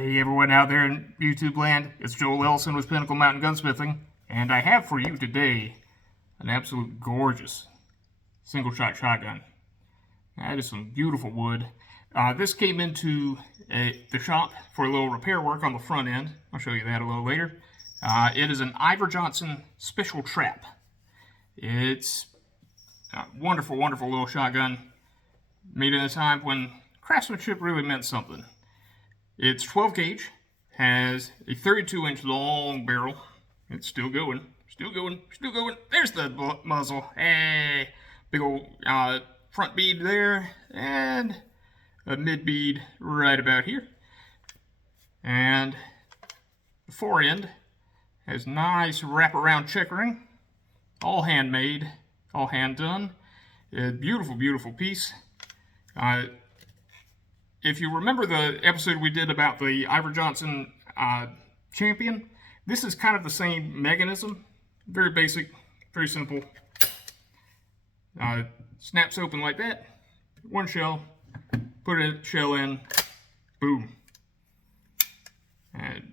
Hey everyone out there in YouTube land, it's Joel Ellison with Pinnacle Mountain Gunsmithing, and I have for you today an absolute gorgeous single-shot shotgun. That is some beautiful wood. This came into the shop for a little repair work on the front end. I'll show you that a little later. It is an Iver-Johnson special trap. It's a wonderful, wonderful little shotgun made in a time when craftsmanship really meant something. It's 12 gauge, has a 32-inch long barrel. It's still going, still going, still going. There's the muzzle. Hey, big old front bead there, and a mid bead right about here. And the fore end has nice wraparound checkering, all handmade, all hand done. A beautiful, beautiful piece. If you remember the episode we did about the Iver-Johnson Champion, this is kind of the same mechanism. Very basic, very simple. Snaps open like that. One shell, put a shell in, boom.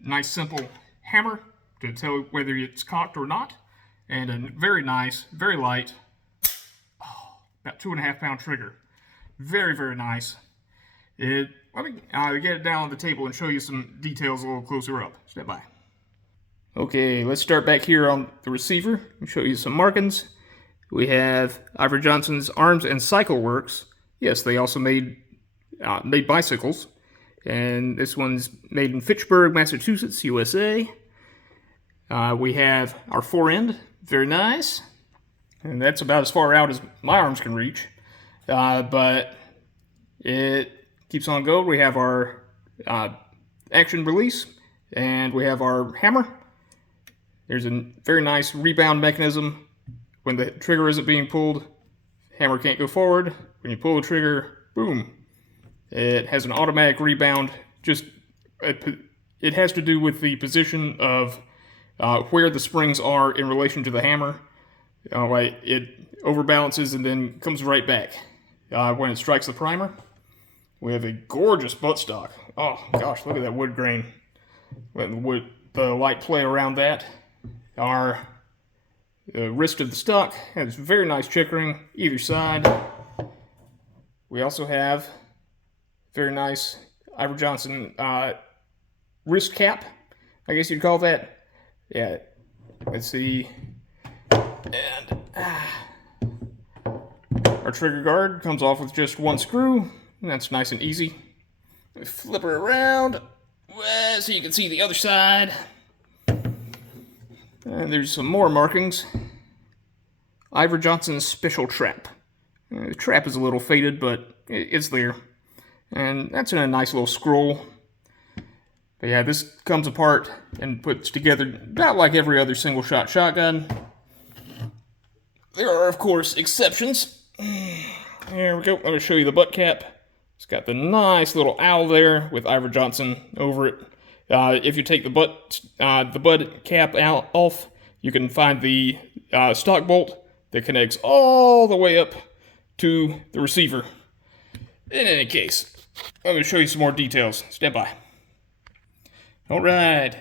Nice simple hammer to tell whether it's cocked or not. And a very nice, very light, about 2.5 pound trigger. Very, very nice. Let me get it down on the table and show you some details a little closer up. Step by. Okay, let's start back here on the receiver. Let me show you some markings. We have Iver-Johnson's Arms and Cycle Works. Yes, they also made bicycles. And this one's made in Fitchburg, Massachusetts, USA. We have our fore end. Very nice. And that's about as far out as my arms can reach. But it keeps on going. We have our action release, and we have our hammer. There's a very nice rebound mechanism. When the trigger isn't being pulled, hammer can't go forward. When you pull the trigger, boom. It has an automatic rebound. It has to do with the position of where the springs are in relation to the hammer. It overbalances and then comes right back when it strikes the primer. We have a gorgeous buttstock. Oh gosh, look at that wood grain. With the light play around that. Our wrist of the stock has very nice checkering either side. We also have very nice Iver-Johnson wrist cap, I guess you'd call that. Yeah, let's see. And our trigger guard comes off with just one screw. And that's nice and easy. Flip her around so you can see the other side. And there's some more markings. Iver-Johnson's special trap. The trap is a little faded, but it's there. And that's in a nice little scroll. But yeah, this comes apart and puts together about like every other single-shot shotgun. There are, of course, exceptions. There we go. Let me show you the butt cap. It's got the nice little owl there with Iver-Johnson over it. If you take the butt cap out off, you can find the stock bolt that connects all the way up to the receiver. In any case, let me show you some more details. Stand by. Alright,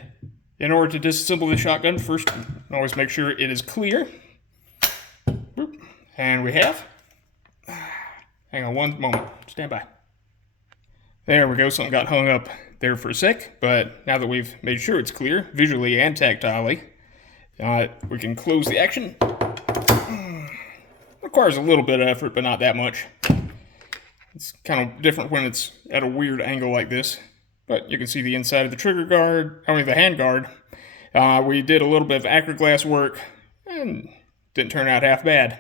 in order to disassemble the shotgun, first always make sure it is clear. And we have. Hang on one moment. Stand by. There we go. Something got hung up there for a sec, but now that we've made sure it's clear, visually and tactilely, we can close the action. Requires a little bit of effort, but not that much. It's kind of different when it's at a weird angle like this, but you can see the inside of the trigger guard, the hand guard. We did a little bit of acroglass work, and didn't turn out half bad.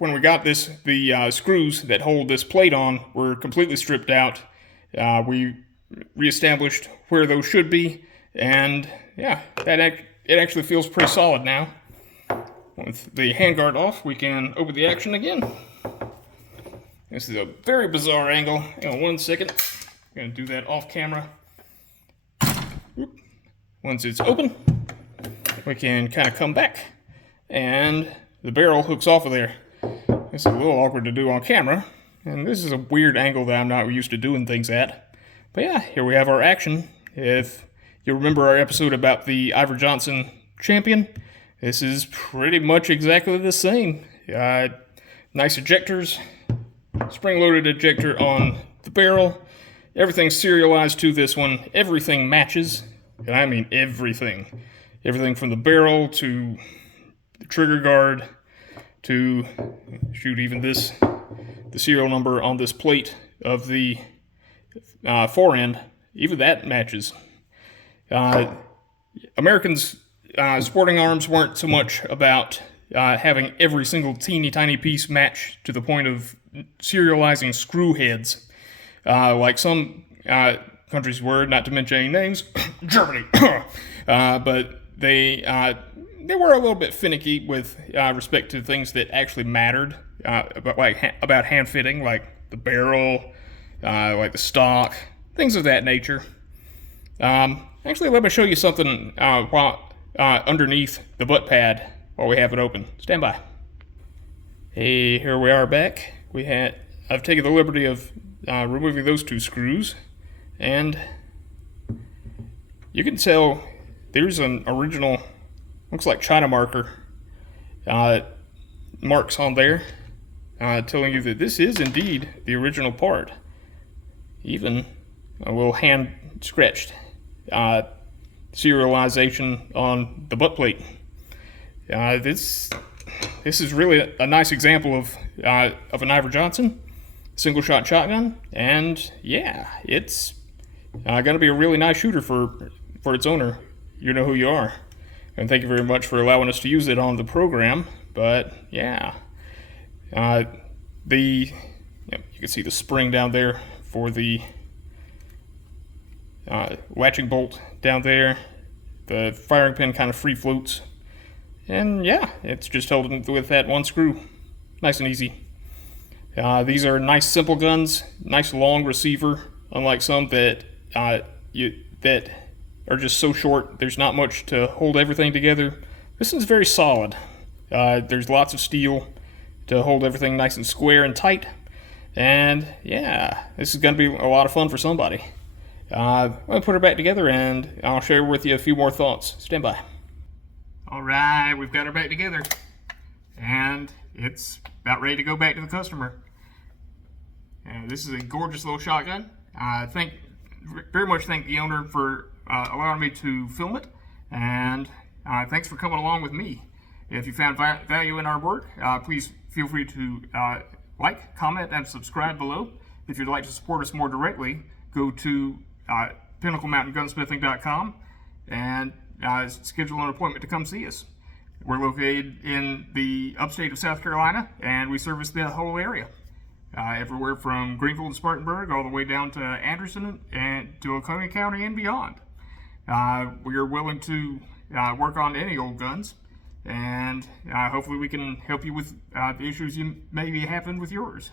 When we got this, the screws that hold this plate on were completely stripped out. We reestablished where those should be, and yeah, it actually feels pretty solid now. With the handguard off, we can open the action again. This is a very bizarre angle. Hang on one second. I'm going to do that off camera. Once it's open, we can kind of come back, and the barrel hooks off of there. This is a little awkward to do on camera, and this is a weird angle that I'm not used to doing things at. But yeah, here we have our action. If you remember our episode about the Iver-Johnson champion, this is pretty much exactly the same. Nice ejectors, spring-loaded ejector on the barrel. Everything's serialized to this one. Everything matches, and I mean everything. Everything from the barrel to the trigger guard to, shoot, even this, the serial number on this plate of the forend, even that matches. Americans' sporting arms weren't so much about having every single teeny tiny piece match to the point of serializing screw heads, like some countries were, not to mention any names, Germany. But they were a little bit finicky with respect to things that actually mattered, about hand fitting, like the barrel, like the stock, things of that nature. Actually, let me show you something underneath the butt pad while we have it open. Stand by. Hey, here we are back. I've taken the liberty of removing those two screws, and you can tell there's an original, looks like China marker, marks on there, telling you that this is indeed the original part. Even a little hand scratched serialization on the butt plate. This is really a nice example of an Iver-Johnson single shot shotgun, and yeah, it's gonna be a really nice shooter for its owner. You know who you are, and thank you very much for allowing us to use it on the program. But yeah, you can see the spring down there for the latching bolt down there. The firing pin kind of free floats, and yeah, it's just held with that one screw. Nice and easy. These are nice simple guns, nice long receiver, unlike some that that are just so short there's not much to hold everything together. This one's very solid. There's lots of steel to hold everything nice and square and tight, and yeah, this is going to be a lot of fun for somebody. I'll put her back together and I'll share with you a few more thoughts. Stand by. Alright, we've got her back together, and it's about ready to go back to the customer. This is a gorgeous little shotgun. I very much thank the owner for allowing me to film it, and thanks for coming along with me. If you found value in our work, please feel free to like, comment, and subscribe below. If you'd like to support us more directly, go to PinnacleMountainGunsmithing.com and schedule an appointment to come see us. We're located in the upstate of South Carolina, and we service the whole area. Everywhere from Greenville and Spartanburg all the way down to Anderson and to Oconee County and beyond. We are willing to work on any old guns, and hopefully we can help you with the issues you maybe having with yours.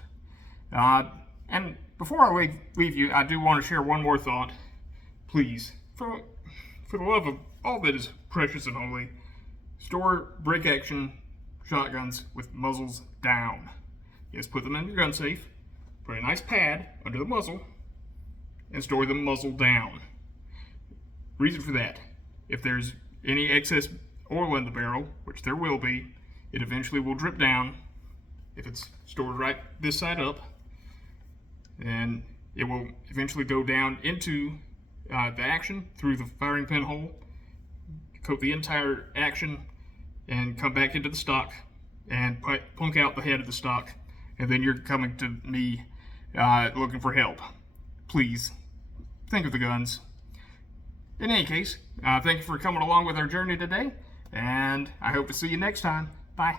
And before I leave you, I do want to share one more thought. Please, for the love of all that is precious and holy, store break action shotguns with muzzles down. Yes, put them in your gun safe, put a nice pad under the muzzle, and store the muzzle down. Reason for that, if there's any excess oil in the barrel, which there will be, it eventually will drip down. If it's stored right this side up, then it will eventually go down into the action through the firing pin hole, coat the entire action, and come back into the stock and punk out the head of the stock, and then you're coming to me looking for help. Please, think of the guns. In any case, thank you for coming along with our journey today, and I hope to see you next time. Bye.